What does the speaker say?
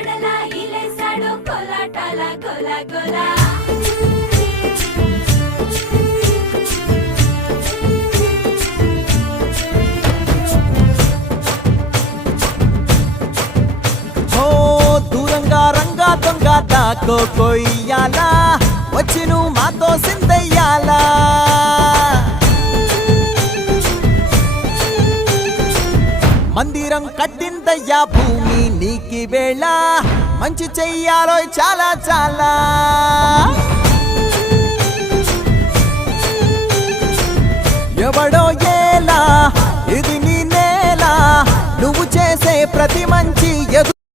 వాడలా ఇలేసాడు కోలాటాల గోల గోల దూరంగా రంగా దొంగ దాకో కొయ్యాలా వచ్చి నువ్వు మాతో సిందయ్యాలా మందిరం కట్టిందయ్యా భూమి నీకి వేళ మంచి చెయ్యాలో చాలా చాలా ఎవడో ఏలా ఇది నీ నేల నువ్వు చేసే ప్రతి మంచి